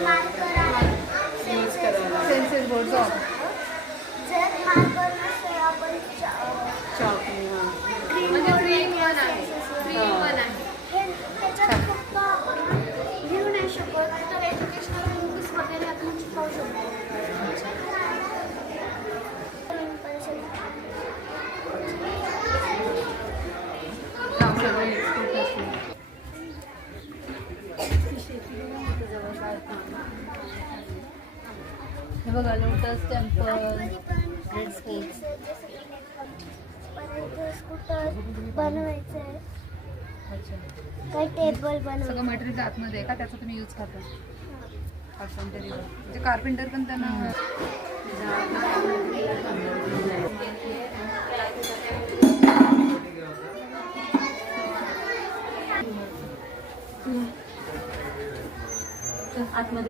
Use करायला सेन्सिस बोर्डचा वापर. Chalk म्हणजे 3-in-1 आहे. 3-in-1 आहे. सगळे एक्सपोर्ट असते. हे बघा lotus temple red sports. Scooter बनवायचं आहे. अच्छा काही टेबल सगळं बनवायचं. मटेरियल आतमध्ये आहे का त्याचा तुम्ही यूज करता कार्पेंटरी म्हणजे कार्पेंटर पण त्यांना आतमध्ये